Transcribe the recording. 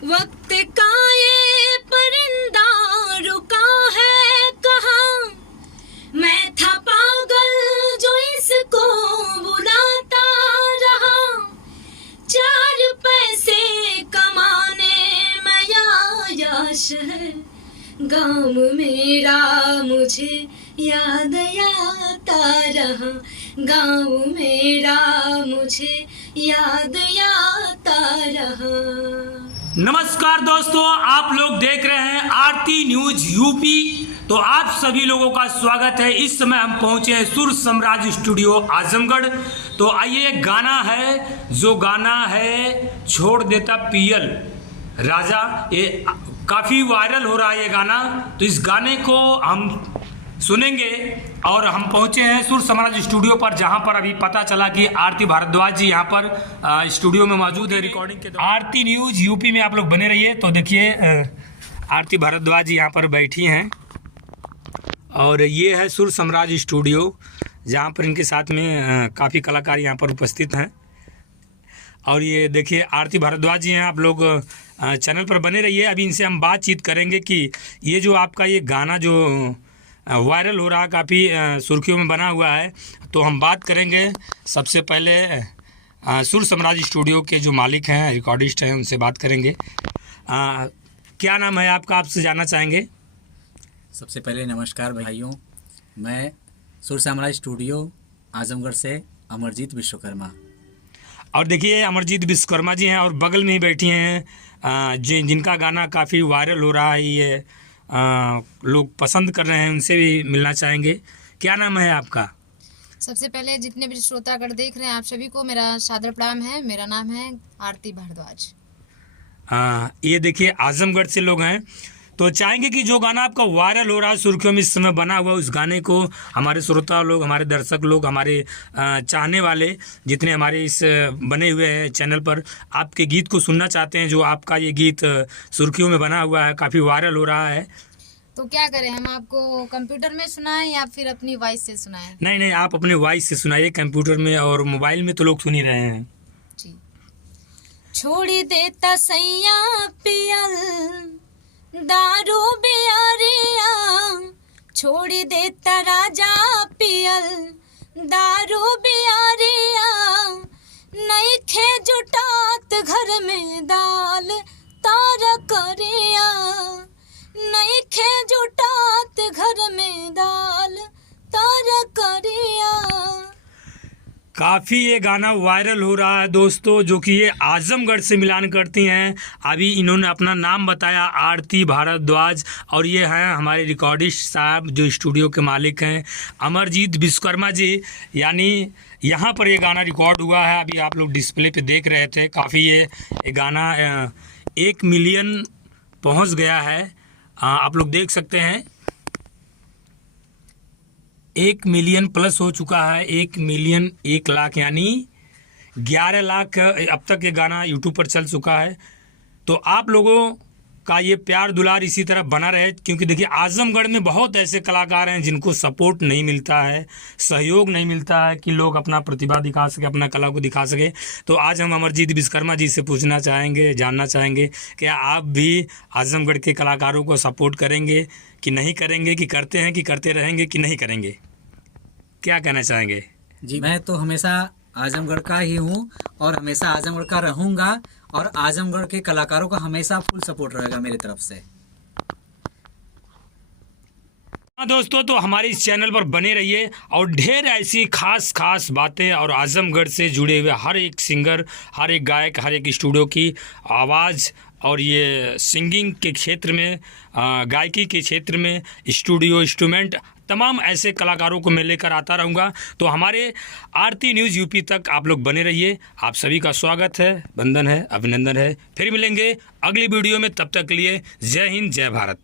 वक्त का ये परिंदा रुका है कहाँ, मैं था पागल जो इसको बुलाता रहा। 4 पैसे कमाने मैं आया शहर, गाँव मेरा मुझे याद आता रहा। गाँव मेरा मुझे याद आता रहा। नमस्कार दोस्तों, आप लोग देख रहे हैं आरती न्यूज यूपी। तो आप सभी लोगों का स्वागत है। इस समय हम पहुंचे हैं सुर साम्राज्य स्टूडियो आजमगढ़। तो आइए, एक गाना है, जो गाना है छोड़ देता पियल राजा, ये काफ़ी वायरल हो रहा है ये गाना। तो इस गाने को हम सुनेंगे और हम पहुंचे हैं सुर साम्राज्य स्टूडियो पर, जहां पर अभी पता चला कि आरती भारद्वाज जी यहां पर स्टूडियो में मौजूद है रिकॉर्डिंग के दौरान। आरती न्यूज यूपी में आप लोग बने रहिए। तो देखिए, आरती भारद्वाज जी यहां पर बैठी हैं और ये है सुर साम्राज्य स्टूडियो, जहां पर इनके साथ में काफ़ी कलाकार यहां पर उपस्थित हैं। और ये देखिए, आरती भारद्वाज जी हैं। आप लोग चैनल पर बने रहिए। अभी इनसे हम बातचीत करेंगे कि ये जो आपका ये गाना जो वायरल हो रहा है, काफ़ी सुर्खियों में बना हुआ है, तो हम बात करेंगे। सबसे पहले सुर साम्राज्य स्टूडियो के जो मालिक हैं, रिकॉर्डिस्ट हैं, उनसे बात करेंगे। क्या नाम है आपका, आपसे जानना चाहेंगे। सबसे पहले नमस्कार भाइयों, मैं सुर साम्राज्य स्टूडियो आजमगढ़ से अमरजीत विश्वकर्मा। और देखिए, अमरजीत विश्वकर्मा जी हैं और बगल में ही बैठी हैं जिनका गाना काफ़ी वायरल हो रहा है, ये लोग पसंद कर रहे हैं, उनसे भी मिलना चाहेंगे। क्या नाम है आपका। सबसे पहले जितने भी श्रोतागण देख रहे हैं, आप सभी को मेरा सादर प्रणाम है। मेरा नाम है आरती भारद्वाज। ये देखिए, आजमगढ़ से लोग हैं। तो चाहेंगे कि जो गाना आपका वायरल हो रहा है, सुर्खियों में इस समय बना हुआ, उस गाने को हमारे श्रोता लोग, हमारे दर्शक लोग, हमारे चाहने वाले जितने हमारे इस बने हुए हैं चैनल पर, आपके गीत को सुनना चाहते हैं। जो आपका ये गीत सुर्खियों में बना हुआ है, काफ़ी वायरल हो रहा है। तो क्या करें, हम आपको कंप्यूटर में सुनाएं या फिर अपनी वॉइस से सुनाएं। नहीं नहीं, आप अपने वॉइस से सुनाइए। कंप्यूटर में और मोबाइल में तो लोग सुन ही रहे हैं। जी। छोड़ी देता सैया पियल दारू बियारिया, छोड़ी देता राजा पियल दारू बियारिया। नहीं खे जुटात घर में दाल तारा करिया, नहीं खे जुटात घर में दाल तारा करिया। काफ़ी ये गाना वायरल हो रहा है दोस्तों, जो कि ये आजमगढ़ से मिलान करती हैं। अभी इन्होंने अपना नाम बताया, आरती भारद्वाज, और ये हैं हमारे रिकॉर्डिस्ट साहब जो स्टूडियो के मालिक हैं, अमरजीत विश्वकर्मा जी। यानी यहाँ पर ये गाना रिकॉर्ड हुआ है। अभी आप लोग डिस्प्ले पे देख रहे थे। काफ़ी ये गाना 1 मिलियन पहुँच गया है। आप लोग देख सकते हैं, 1 मिलियन प्लस हो चुका है। 1 मिलियन 1 लाख यानी 11 लाख अब तक ये गाना यूट्यूब पर चल चुका है। तो आप लोगों का ये प्यार दुलार इसी तरह बना रहे, क्योंकि देखिए, आजमगढ़ में बहुत ऐसे कलाकार हैं जिनको सपोर्ट नहीं मिलता है, सहयोग नहीं मिलता है कि लोग अपना प्रतिभा दिखा सके, अपना कला को दिखा सके। तो आज हम अमरजीत विश्वकर्मा जी से पूछना चाहेंगे, जानना चाहेंगे, क्या आप भी आजमगढ़ के कलाकारों को सपोर्ट करेंगे कि नहीं करेंगे, कि करते हैं, कि करते रहेंगे, कि नहीं करेंगे। क्या कहना चाहेंगे। जी, मैं तो हमेशा आजमगढ़ का ही हूँ और हमेशा आजमगढ़ का रहूँगा, और आजमगढ़ के कलाकारों का हमेशा फुल सपोर्ट रहेगा मेरी तरफ से। हाँ दोस्तों, तो हमारे इस चैनल पर बने रहिए और ढेर ऐसी खास बातें और आजमगढ़ से जुड़े हुए हर एक सिंगर, हर एक गायक, हर एक स्टूडियो की आवाज़, और ये सिंगिंग के क्षेत्र में, गायकी के क्षेत्र में, स्टूडियो इंस्ट्रूमेंट, तमाम ऐसे कलाकारों को मैं लेकर आता रहूँगा। तो हमारे आरती न्यूज़ यूपी तक आप लोग बने रहिए। आप सभी का स्वागत है, वंदन है, अभिनंदन है। फिर मिलेंगे अगली वीडियो में। तब तक के लिए जय हिंद, जय भारत।